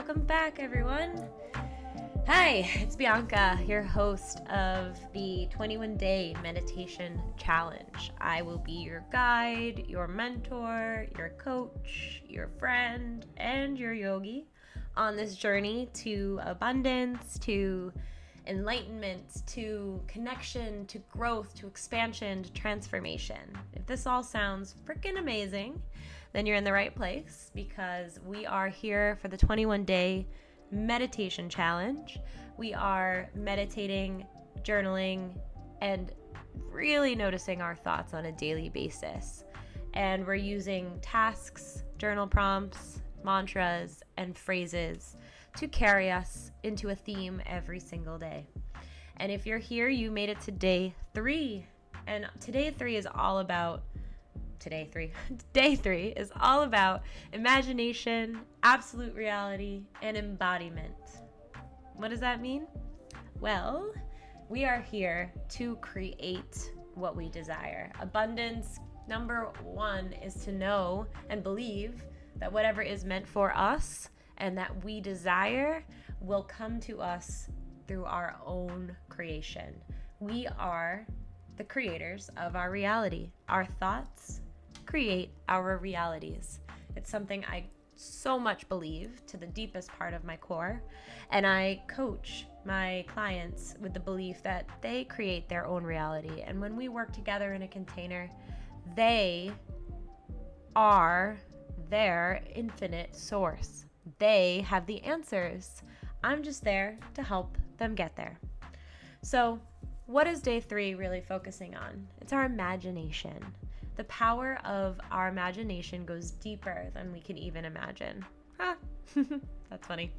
Welcome back, everyone. Hi, it's Bianca, your host of the 21-Day Meditation Challenge. I will be your guide, your mentor, your coach, your friend, and your yogi on this journey to abundance, to enlightenment, to connection, to growth, to expansion, to transformation. If this all sounds freaking amazing, then you're in the right place, because we are here for the 21-Day Meditation Challenge. We are meditating, journaling, and really noticing our thoughts on a daily basis. And we're using tasks, journal prompts, mantras, and phrases to carry us into a theme every single day. And if you're here, you made it to day 3. And day 3 is all about imagination, absolute reality, and embodiment. What does that mean? Well, we are here to create what we desire. Abundance, number 1, is to know and believe that whatever is meant for us and that we desire will come to us through our own creation. We are the creators of our reality. Our thoughts create our realities. It's something I so much believe to the deepest part of my core, and I coach my clients with the belief that they create their own reality. And when we work together in a container, they are their infinite source. They have the answers. I'm just there to help them get there. So, what is day 3 really focusing on? It's our imagination. The power of our imagination goes deeper than we can even imagine. That's funny.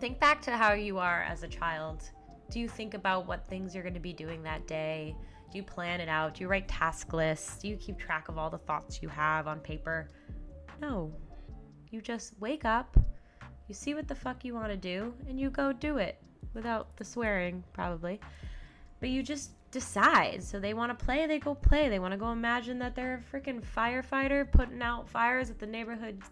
Think back to how you are as a child. Do you think about what things you're going to be doing that day? Do you plan it out? Do you write task lists? Do you keep track of all the thoughts you have on paper? No. You just wake up, you see what the fuck you want to do, and you go do it. Without the swearing, probably. But you just decide. So they want to play, they go play. They want to go imagine that they're a freaking firefighter putting out fires at the neighborhood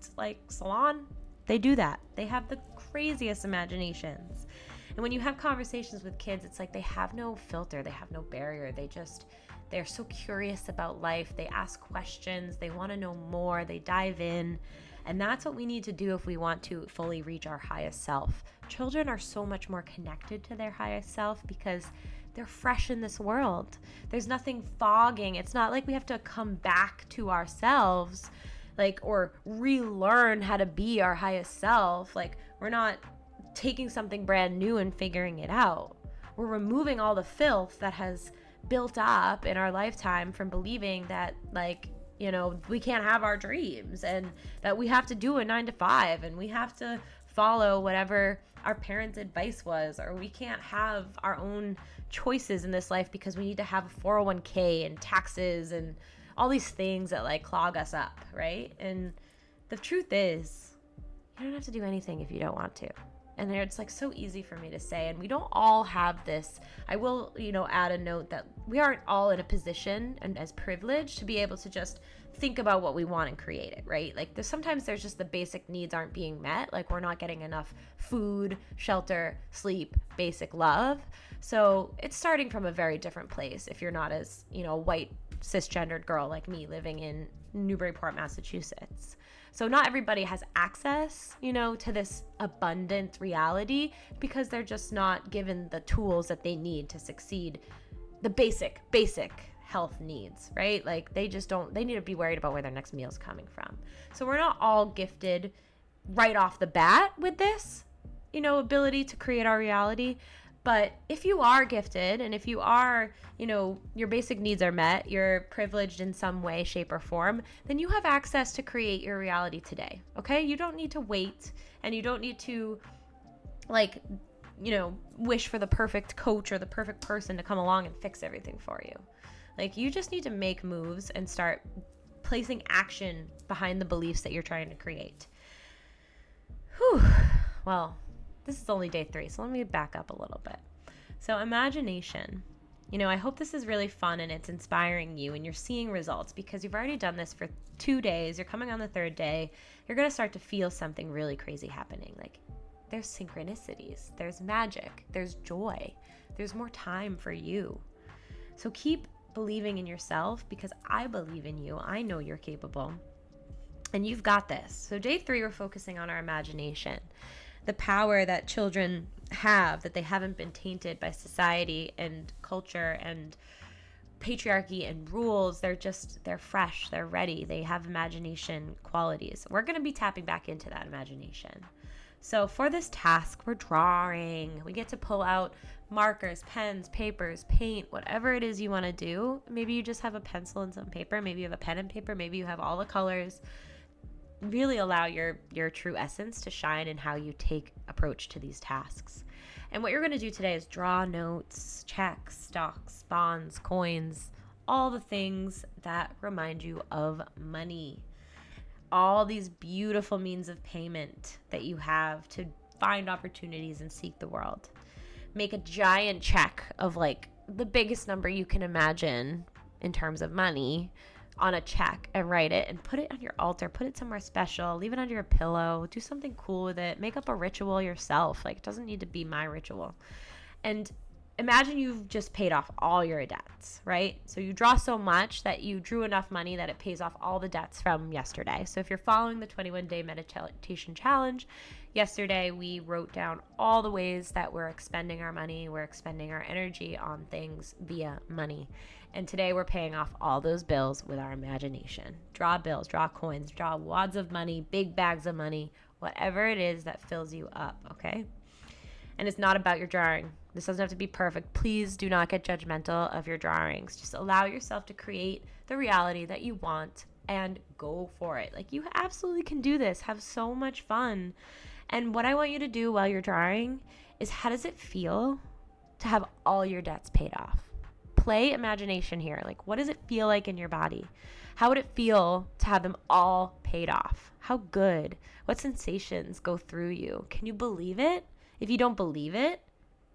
salon. They do that. They have the craziest imaginations. And when you have conversations with kids, it's like they have no filter, they have no barrier. They're so curious about life. They ask questions, they want to know more, they dive in. And that's what we need to do if we want to fully reach our highest self. Children are so much more connected to their highest self because they're fresh in this world. There's nothing fogging. It's not like we have to come back to ourselves, or relearn how to be our highest self. We're not taking something brand new and figuring it out. We're removing all the filth that has built up in our lifetime from believing that, we can't have our dreams, and that we have to do a 9 to 5, and we have to follow whatever our parents' advice was, or we can't have our own choices in this life because we need to have a 401k and taxes and all these things that clog us up, right? And the truth is, you don't have to do anything if you don't want to. And it's so easy for me to say, and we don't all have this. I will, add a note that we aren't all in a position and as privileged to be able to just think about what we want and create it, right? Sometimes there's just the basic needs aren't being met. We're not getting enough food, shelter, sleep, basic love. So it's starting from a very different place if you're not as, a white cisgendered girl like me living in Newburyport, Massachusetts. So not everybody has access, to this abundant reality because they're just not given the tools that they need to succeed. The basic health needs, right? They need to be worried about where their next meal is coming from. So we're not all gifted right off the bat with this, ability to create our reality. But if you are gifted, and if you are, your basic needs are met, you're privileged in some way, shape, or form, then you have access to create your reality today, okay? You don't need to wait, and you don't need to, wish for the perfect coach or the perfect person to come along and fix everything for you. You just need to make moves and start placing action behind the beliefs that you're trying to create. Whew. Well, this is only day 3, so let me back up a little bit. So imagination, I hope this is really fun and it's inspiring you and you're seeing results, because you've already done this for 2 days. You're coming on the 3rd day. You're going to start to feel something really crazy happening. Like, there's synchronicities, there's magic, there's joy, there's more time for you. So keep believing in yourself, because I believe in you. I know you're capable and you've got this. So day 3, we're focusing on our imagination, the power that children have, that they haven't been tainted by society and culture and patriarchy and rules. They're fresh, they're ready, they have imagination qualities. We're going to be tapping back into that imagination. So for this task, we're drawing. We get to pull out markers, pens, papers, paint, whatever it is you want to do. Maybe you just have a pencil and some paper. Maybe you have a pen and paper. Maybe you have all the colors. Really allow your true essence to shine in how you approach to these tasks. And what you're going to do today is draw notes, checks, stocks, bonds, coins, all the things that remind you of money. All these beautiful means of payment that you have to find opportunities and seek the world. Make a giant check of like the biggest number you can imagine in terms of money on a check, and write it and put it on your altar. Put it somewhere special. Leave it under your pillow. Do something cool with it. Make up a ritual yourself. Like, it doesn't need to be my ritual. And imagine you've just paid off all your debts, right? So you draw so much that you drew enough money that it pays off all the debts from yesterday. So if you're following the 21-day meditation challenge, yesterday we wrote down all the ways that we're expending our money, we're expending our energy on things via money. And today we're paying off all those bills with our imagination. Draw bills, draw coins, draw wads of money, big bags of money, whatever it is that fills you up, okay? And it's not about your drawing. This doesn't have to be perfect. Please do not get judgmental of your drawings. Just allow yourself to create the reality that you want and go for it. Like, you absolutely can do this. Have so much fun. And what I want you to do while you're drawing is, how does it feel to have all your debts paid off? Play imagination here. Like, what does it feel like in your body? How would it feel to have them all paid off? How good? What sensations go through you? Can you believe it? If you don't believe it,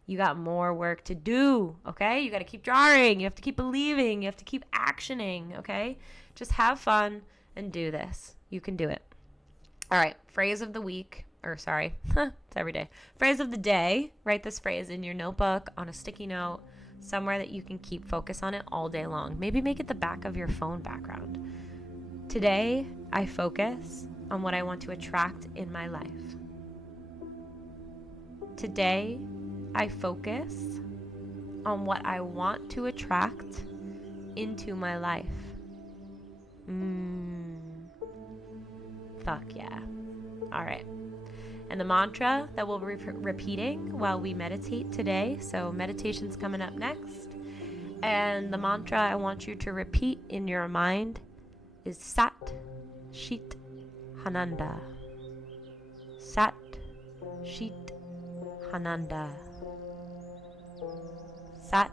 you got more work to do, okay? You got to keep drawing. You have to keep believing. You have to keep actioning, okay? Just have fun and do this. You can do it. All right, phrase of the week. It's every day. Phrase of the day. Write this phrase in your notebook, on a sticky note, somewhere that you can keep focus on it all day long. Maybe make it the back of your phone background. Today, I focus on what I want to attract in my life. Today, I focus on what I want to attract into my life. Fuck yeah. All right. And the mantra that we'll be repeating while we meditate today. So meditation's coming up next. And the mantra I want you to repeat in your mind is Sat Chit Ananda. Sat Chit Ananda. Sat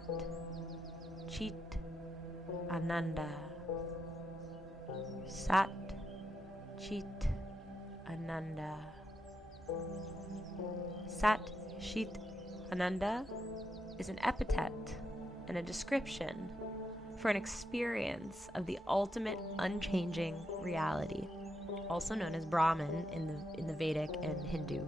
Chit Ananda. Sat Chit Ananda. Sat Chit Ananda is an epithet and a description for an experience of the ultimate unchanging reality, also known as Brahman in the Vedic and Hindu.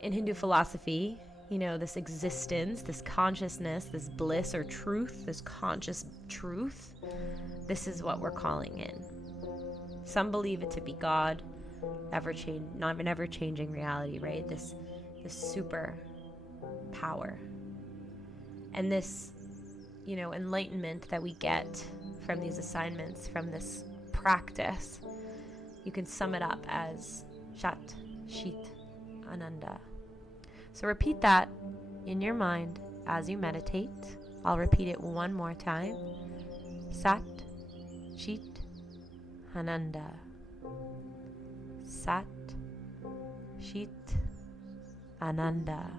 In Hindu philosophy, this existence, this consciousness, this bliss or truth, this conscious truth, this is what we're calling in. Some believe it to be God, ever-changing reality, right? This super power. And this, enlightenment that we get from these assignments, from this practice, you can sum it up as Sat Chit Ananda. So repeat that in your mind as you meditate. I'll repeat it one more time. Sat Chit Ananda. Sat Chit Ananda.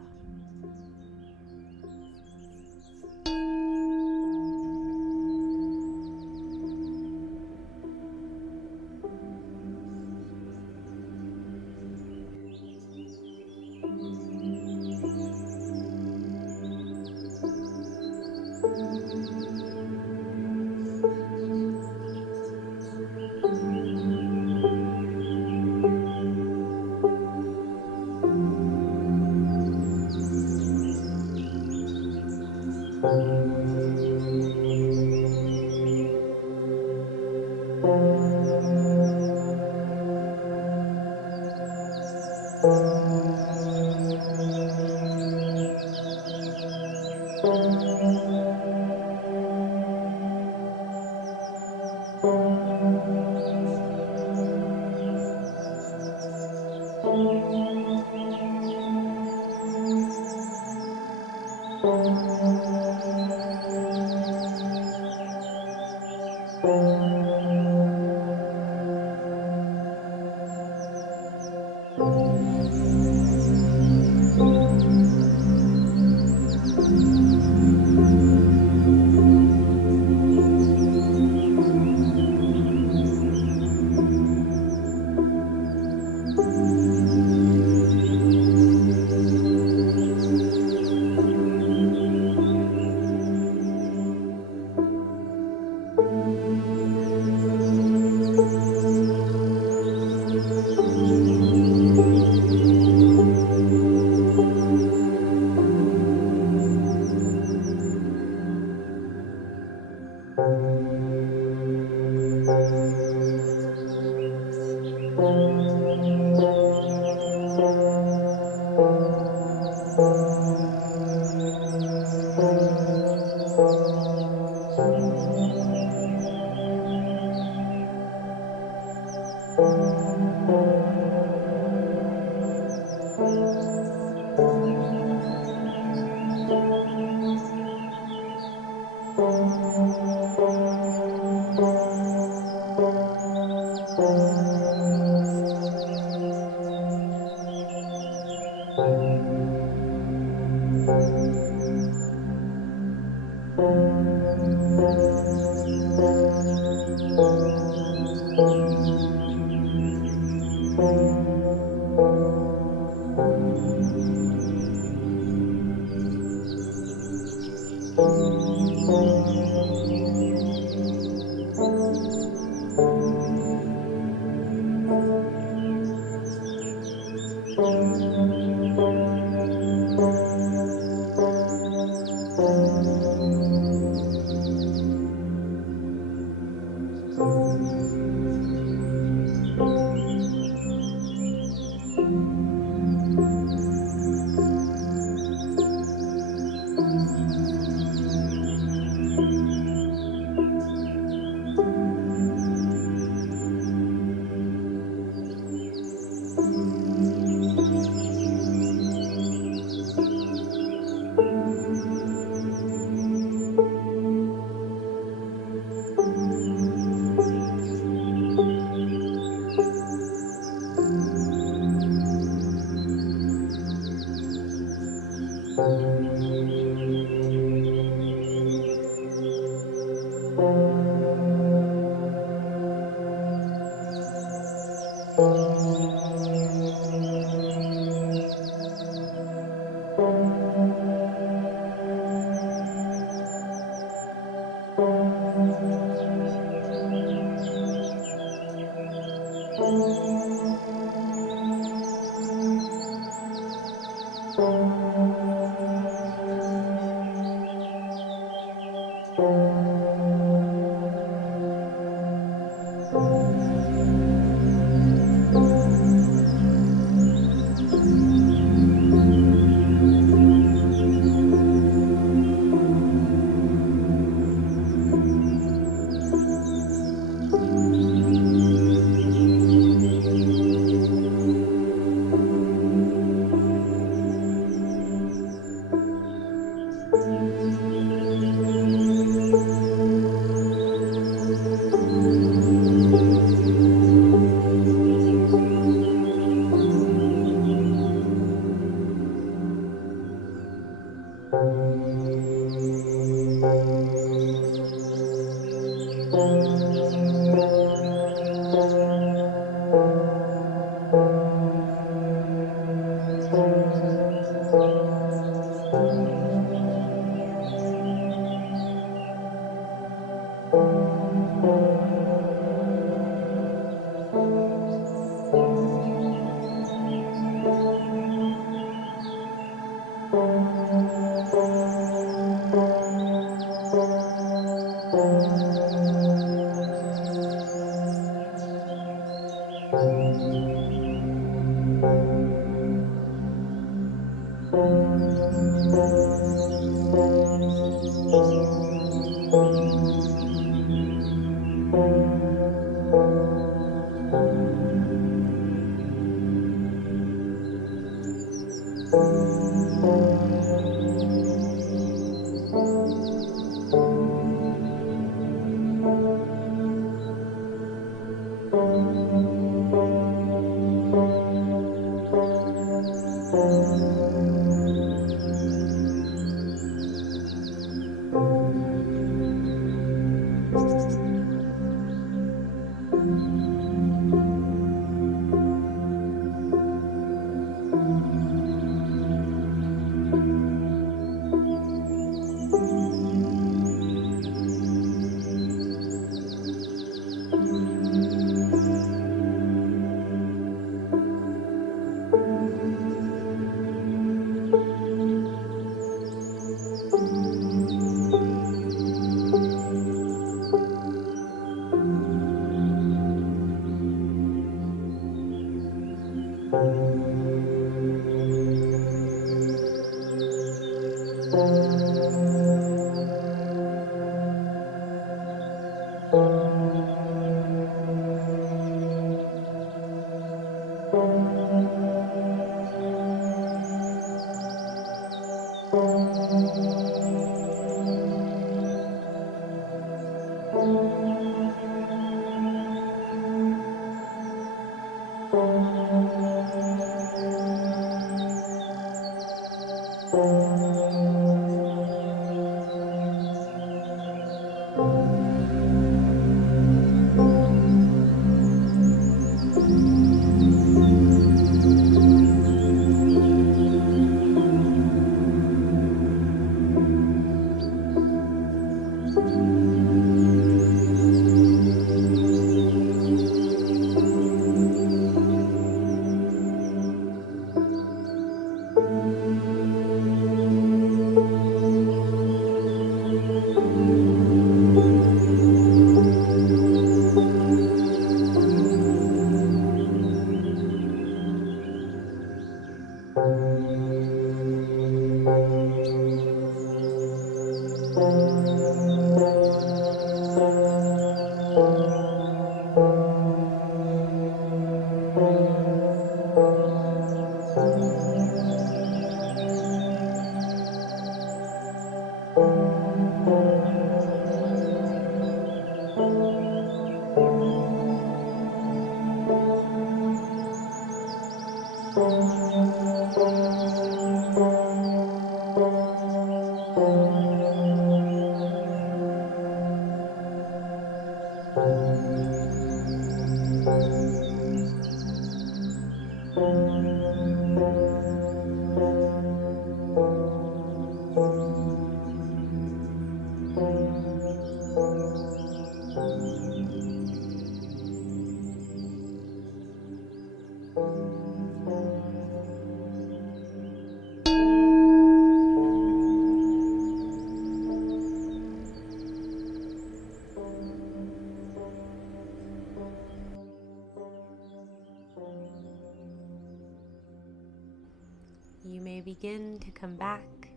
You may begin to come back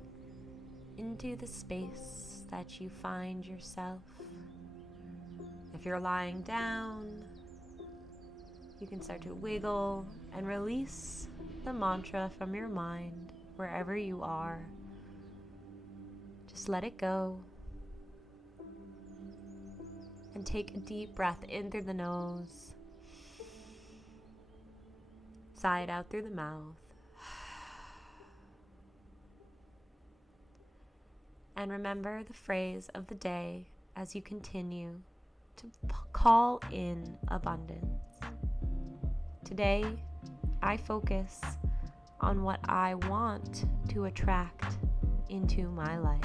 into the space that you find yourself. If you're lying down, you can start to wiggle and release the mantra from your mind wherever you are. Just let it go. And take a deep breath in through the nose. Sigh it out through the mouth. And remember the phrase of the day as you continue to call in abundance. Today, I focus on what I want to attract into my life.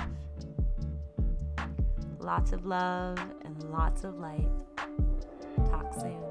Lots of love and lots of light. Talk soon.